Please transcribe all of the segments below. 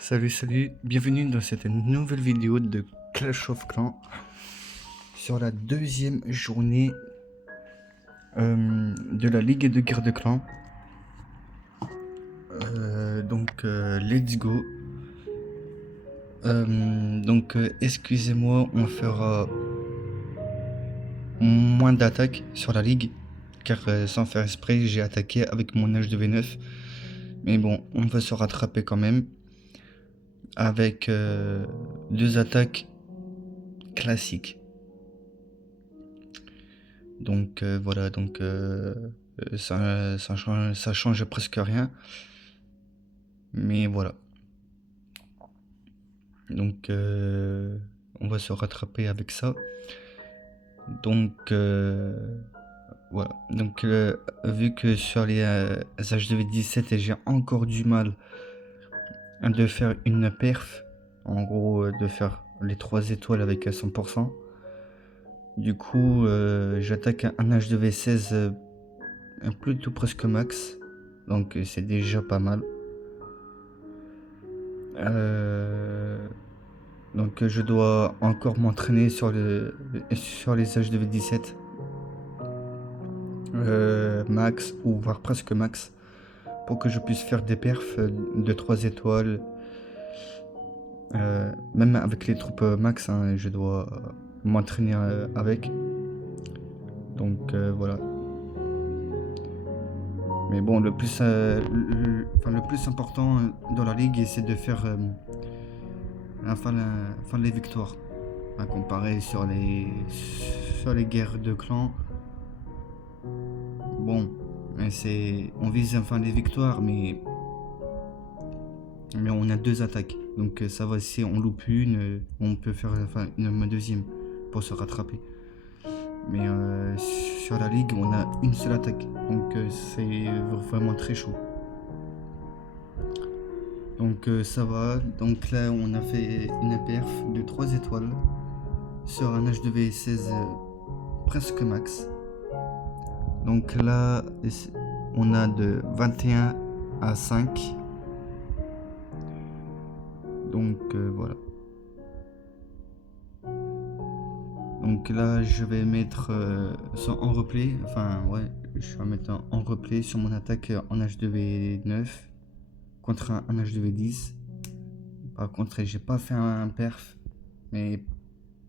Salut, bienvenue dans cette nouvelle vidéo de Clash of Clans sur la deuxième journée de la Ligue de guerre de clans. Let's go. Excusez-moi, on fera moins d'attaques sur la Ligue, car sans faire exprès, j'ai attaqué avec mon âge de V9. Mais bon, on va se rattraper quand même avec deux attaques classiques. Donc voilà, ça change presque rien. Mais voilà. Donc on va se rattraper avec ça. Donc voilà. Donc vu que sur les HDV17 j'ai encore du mal de faire une perf, en gros de faire les 3 étoiles avec 100%. Du coup j'attaque un HDV16 plutôt presque max. Donc c'est déjà pas mal. Donc je dois encore m'entraîner sur les HDV17 max ou voire presque max pour que je puisse faire des perfs de 3 étoiles. Même avec les troupes max, hein, je dois m'entraîner avec. Donc voilà. Mais bon, le plus important dans la ligue, c'est de faire les victoires. À comparer sur les guerres de clans. Bon, on vise enfin les victoires, mais on a 2 attaques. Donc ça va, si on loupe une, on peut faire une deuxième pour se rattraper. Mais sur la ligue, on a une seule attaque. Donc c'est vraiment très chaud. Donc ça va. Donc là, on a fait une perf de 3 étoiles sur un HDV16 presque max. Donc là, on a de 21 à 5. Donc voilà. Donc là, je vais mettre ça en replay. Enfin, ouais, je vais mettre en replay sur mon attaque en H2V9 contre un H2V10. Par contre, j'ai pas fait un perf, mais,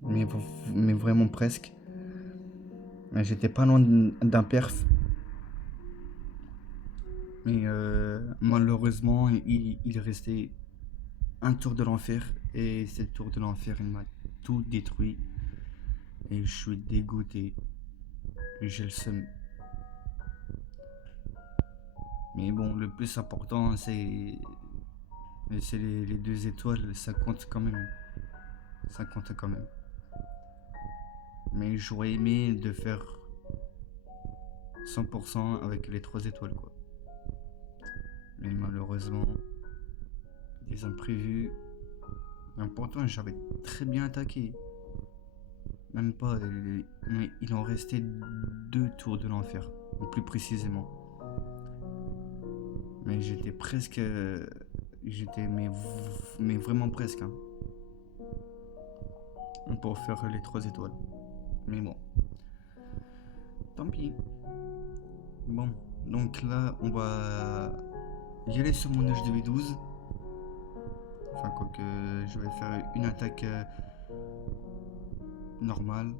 mais vraiment presque. J'étais pas loin d'un perf. Mais malheureusement, il restait un tour de l'enfer. Et ce tour de l'enfer, il m'a tout détruit. Et je suis dégoûté. J'ai le seum. Mais bon, le plus important, c'est les 2 étoiles. Ça compte quand même. Ça compte quand même. Mais j'aurais aimé de faire 100% avec les 3 étoiles, quoi. Mais malheureusement, des imprévus. Pourtant, j'avais très bien attaqué. Même pas. Mais il en restait 2 tours de l'enfer, plus précisément. Mais j'étais presque. Mais vraiment presque. Hein, pour faire les 3 étoiles. Mais bon. Tant pis. Bon. Donc là, on va y aller sur mon HDV12. Enfin, quoique je vais faire une attaque normale,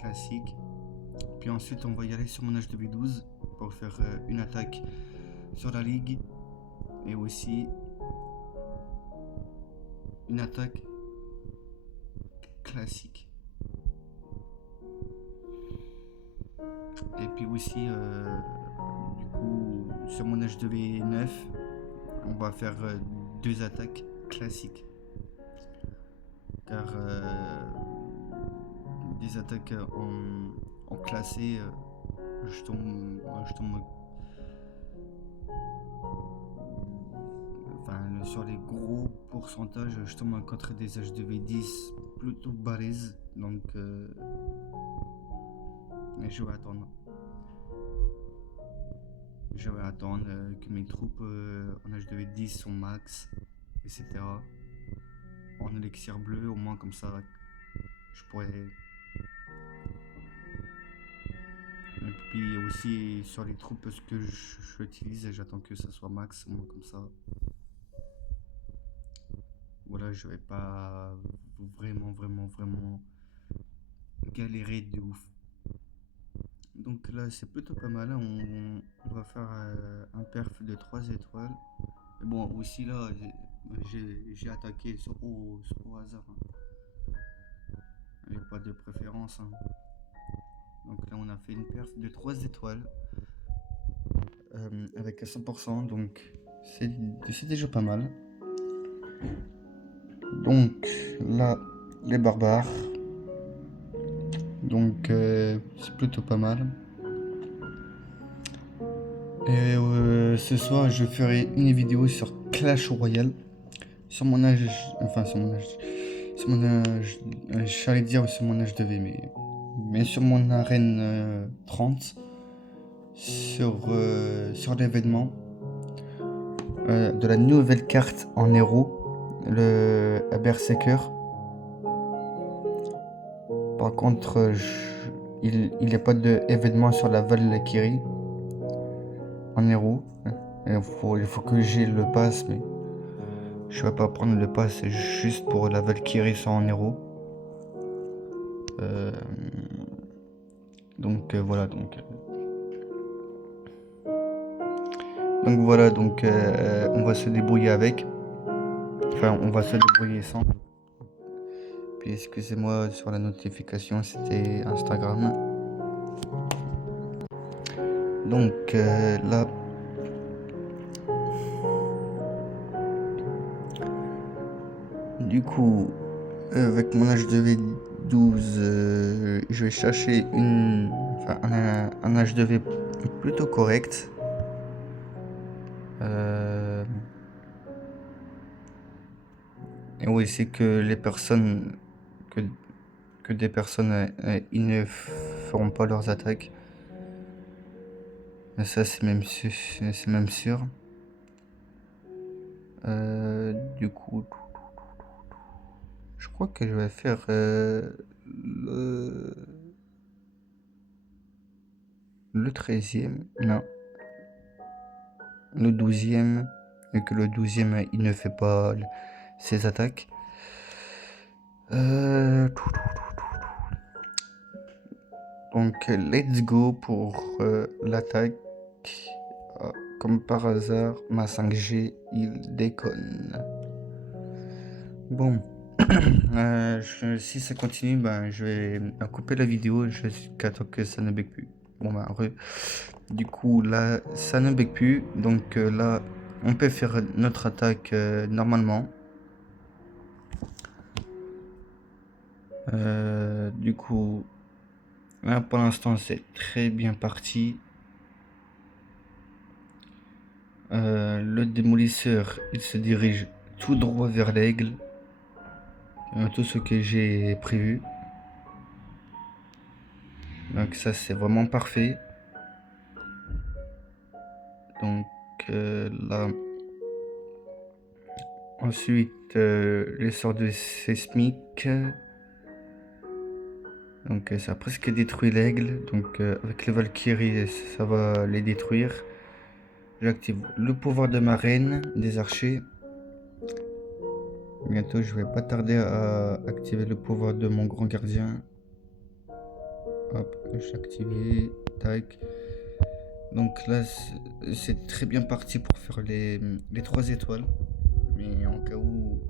classique. Puis ensuite, on va y aller sur mon HDV12 pour faire une attaque sur la ligue. Et aussi une attaque classique. Et puis aussi, du coup, sur mon HDV9, on va faire 2 attaques classiques. Car des attaques en classé, je tombe sur les gros pourcentages, je tombe contre des HDV10 plutôt balèzes. Donc je vais attendre. je vais attendre que mes troupes en HDV10 sont max, etc. En élixir bleu, au moins comme ça, je pourrais. Et puis aussi sur les troupes ce que j'utilise, j'attends que ça soit max, au moins comme ça. Voilà, je vais pas vraiment galérer de ouf. Donc là, c'est plutôt pas mal. On va faire un perf de 3 étoiles. Mais bon, aussi là, j'ai attaqué au hasard, hein. Il n'y a pas de préférence, hein. Donc là, on a fait une perf de 3 étoiles avec 100%. Donc c'est déjà pas mal. Donc là, les barbares. Donc c'est plutôt pas mal. Et ce soir, je ferai une vidéo sur Clash Royale. Sur mon âge, enfin sur mon âge, j'allais dire sur mon âge de V, mais sur mon arène 30, sur l'événement de la nouvelle carte en héros, le Berserker. Par contre, il n'y a pas d'événement sur la Valkyrie en héros. Il faut que j'ai le pass, mais je vais pas prendre le pass juste pour la Valkyrie sans en héros. Donc voilà, donc voilà, donc on va se débrouiller avec. Enfin, on va se débrouiller sans. Puis excusez-moi sur la notification, c'était Instagram. Donc là, du coup, avec mon H2V12, je vais chercher un H2V plutôt correct. Et oui, c'est que les personnes, que des personnes, ils ne feront pas leurs attaques. Et ça, c'est même sûr. Du coup, je crois que je vais faire le 13e, non, le 12e, et que le 12e, il ne fait pas ses attaques. Donc, let's go pour l'attaque. Ah, comme par hasard, ma 5G, il déconne. Bon, si ça continue, ben, je vais couper la vidéo jusqu'à temps que ça ne bug plus. Bon, ben, du coup, là, ça ne bug plus. Donc là, on peut faire notre attaque normalement. Du coup, là, pour l'instant, c'est très bien parti. Le démolisseur, il se dirige tout droit vers l'aigle. Tout ce que j'ai prévu. Donc ça, c'est vraiment parfait. Donc là, ensuite les sorts de sismique. Donc ça a presque détruit l'aigle. Donc avec les Valkyries, ça va les détruire. J'active le pouvoir de ma reine des archers. Bientôt, je vais pas tarder à activer le pouvoir de mon grand gardien. Hop, j'ai activé. Tac. Donc là, c'est très bien parti pour faire les 3 étoiles. Mais en cas où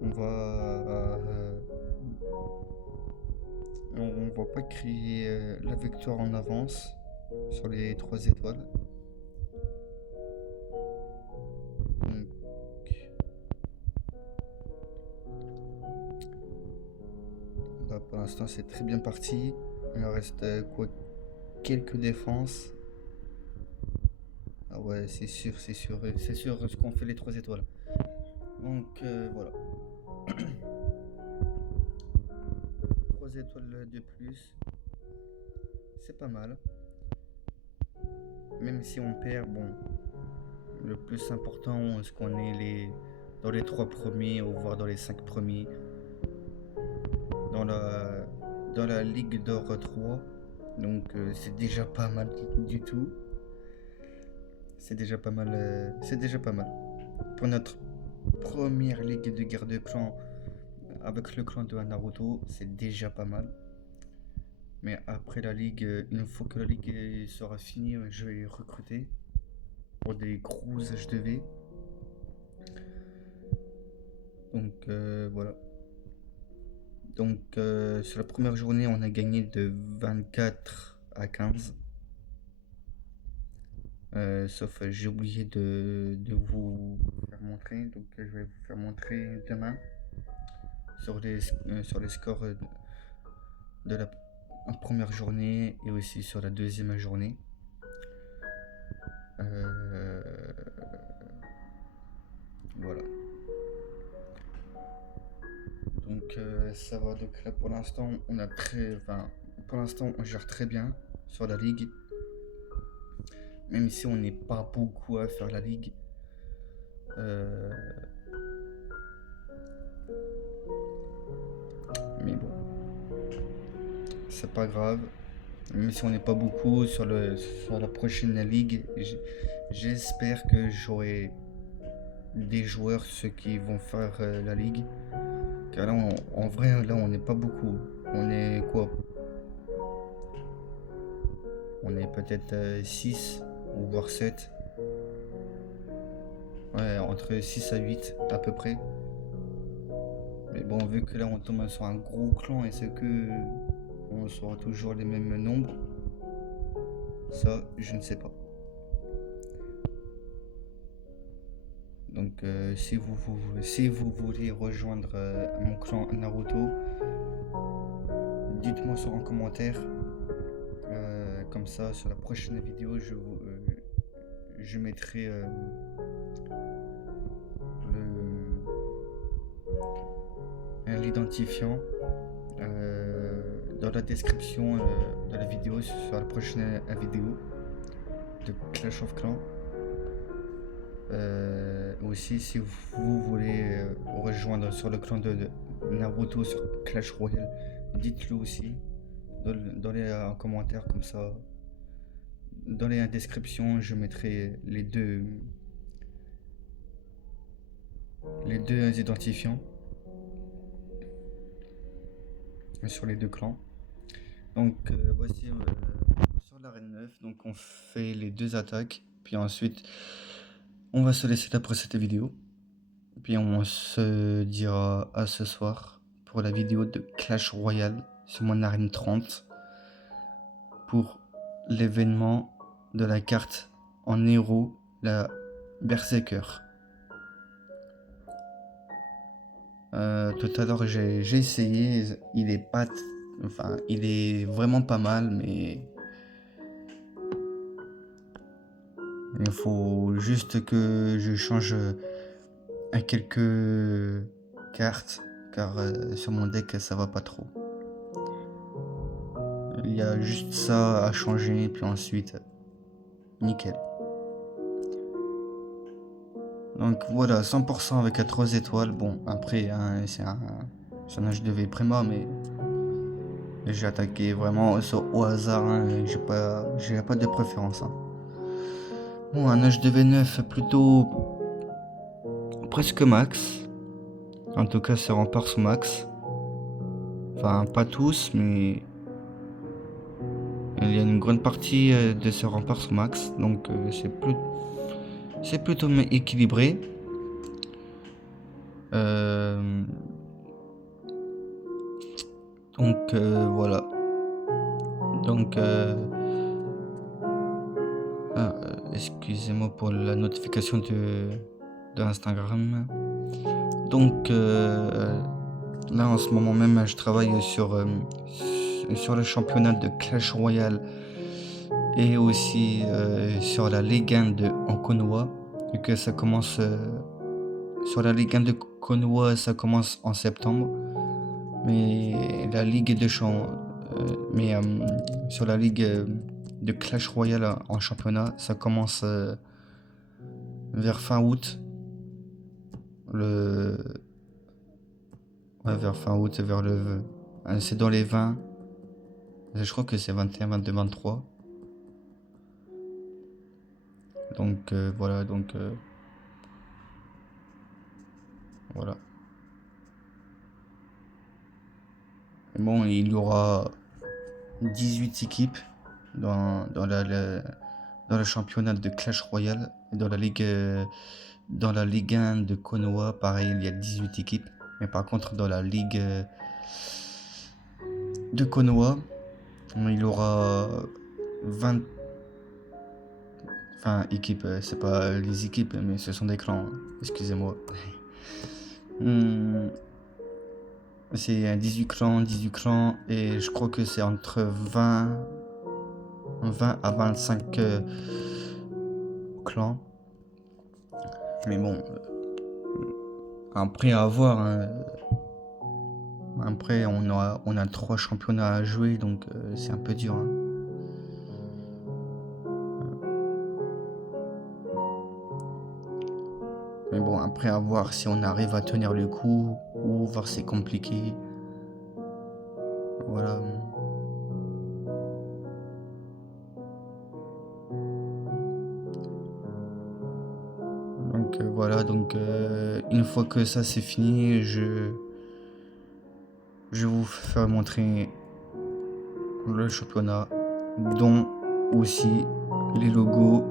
on va pas crier la victoire en avance sur les 3 étoiles. Donc, là, pour l'instant, c'est très bien parti. Il reste quelques défenses. Ah ouais, c'est sûr ce qu'on fait les 3 étoiles. Donc voilà. 3 étoiles de plus. C'est pas mal. même si on perd, bon, le plus important, c'est qu'on est dans les 3 premiers, ou voire dans les 5 premiers, dans la Ligue d'Or 3. Donc c'est déjà pas mal du tout. C'est déjà pas mal. C'est déjà pas mal. Pour notre première ligue de guerre de clans avec le clan de Naruto, c'est déjà pas mal. Mais après la ligue, une fois que la ligue sera finie, je vais recruter pour des gros H2V. Donc voilà. Donc sur la première journée, on a gagné de 24 à 15. Sauf j'ai oublié de vous faire montrer. Donc je vais vous faire montrer demain sur les scores de la première journée et aussi sur la deuxième journée. Voilà. Donc ça va. Donc là pour l'instant pour l'instant on gère très bien sur la ligue. Même si on n'est pas beaucoup à faire la ligue. Mais bon, c'est pas grave. Même si on n'est pas beaucoup sur la prochaine ligue, j'espère que j'aurai des joueurs, ceux qui vont faire la ligue. Car là, en vrai, là, on n'est pas beaucoup. On est quoi? On est peut-être 6 ou voire 7. Ouais, entre 6 à 8 à peu près. Mais bon, vu que là, on tombe sur un gros clan et c'est que on sera toujours les mêmes nombres, ça, je ne sais pas. Donc si vous voulez rejoindre mon clan Naruto, dites-moi ça en commentaire. Comme ça, sur la prochaine vidéo, je mettrai l'identifiant dans la description de la vidéo, sur la prochaine vidéo de Clash of Clans. Aussi, si vous voulez rejoindre sur le clan de Naruto sur Clash Royale, dites-le aussi dans les commentaires, comme ça. Dans les descriptions, je mettrai les deux identifiants sur les deux clans. Donc voici sur l'arène 9, donc on fait les deux attaques, puis ensuite on va se laisser là pour cette vidéo, puis on se dira à ce soir pour la vidéo de Clash Royale sur mon arène 30 pour l'événement de la carte en héros, la Berserker. Tout à l'heure j'ai essayé, il est vraiment pas mal, mais il faut juste que je change à quelques cartes, car sur mon deck ça va pas trop. Il y a juste ça à changer, puis ensuite nickel. Donc voilà, 100% avec à 3 étoiles. Bon, après c'est un H2V Prima, mais j'ai attaqué vraiment au hasard, hein, j'ai pas de préférence. Hein. Bon, un H2V9 plutôt presque max. En tout cas, c'est rempart sous max. Enfin, pas tous, mais il y a une grande partie de ces remparts sous max. Donc, c'est plutôt équilibré. Donc, voilà. Donc, excusez-moi pour la notification de Instagram. Donc là en ce moment même je travaille sur le championnat de Clash Royale et aussi sur la légende en Konoha, vu que ça commence sur la légende de Konoha, ça commence en septembre, mais la ligue de sur la ligue de de Clash Royale en championnat. Ça commence vers fin août. Vers fin août, c'est dans les 20. Je crois que c'est 21, 22, 23. Donc voilà, voilà. Et bon, il y aura 18 équipes dans le championnat de Clash Royale. Dans la Ligue 1 de Konoha, pareil, il y a 18 équipes. Mais par contre, dans la Ligue de Konoha, il y aura 20... Enfin, équipes, c'est pas les équipes, mais ce sont des clans, excusez-moi. C'est 18 clans, et je crois que c'est entre 20 à 25 clans. Mais bon, après à voir, hein. Après on a 3 championnats à jouer, donc c'est un peu dur, hein. Mais bon, après à voir si on arrive à tenir le coup, ou voir c'est compliqué. Voilà. Donc voilà, une fois que ça c'est fini, je vais vous faire montrer le championnat, dont aussi les logos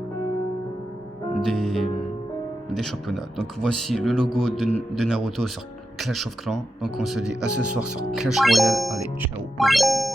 des championnats. Donc voici le logo de Naruto sur Clash of Clans. Donc on se dit à ce soir sur Clash Royale. Allez, ciao, bye bye.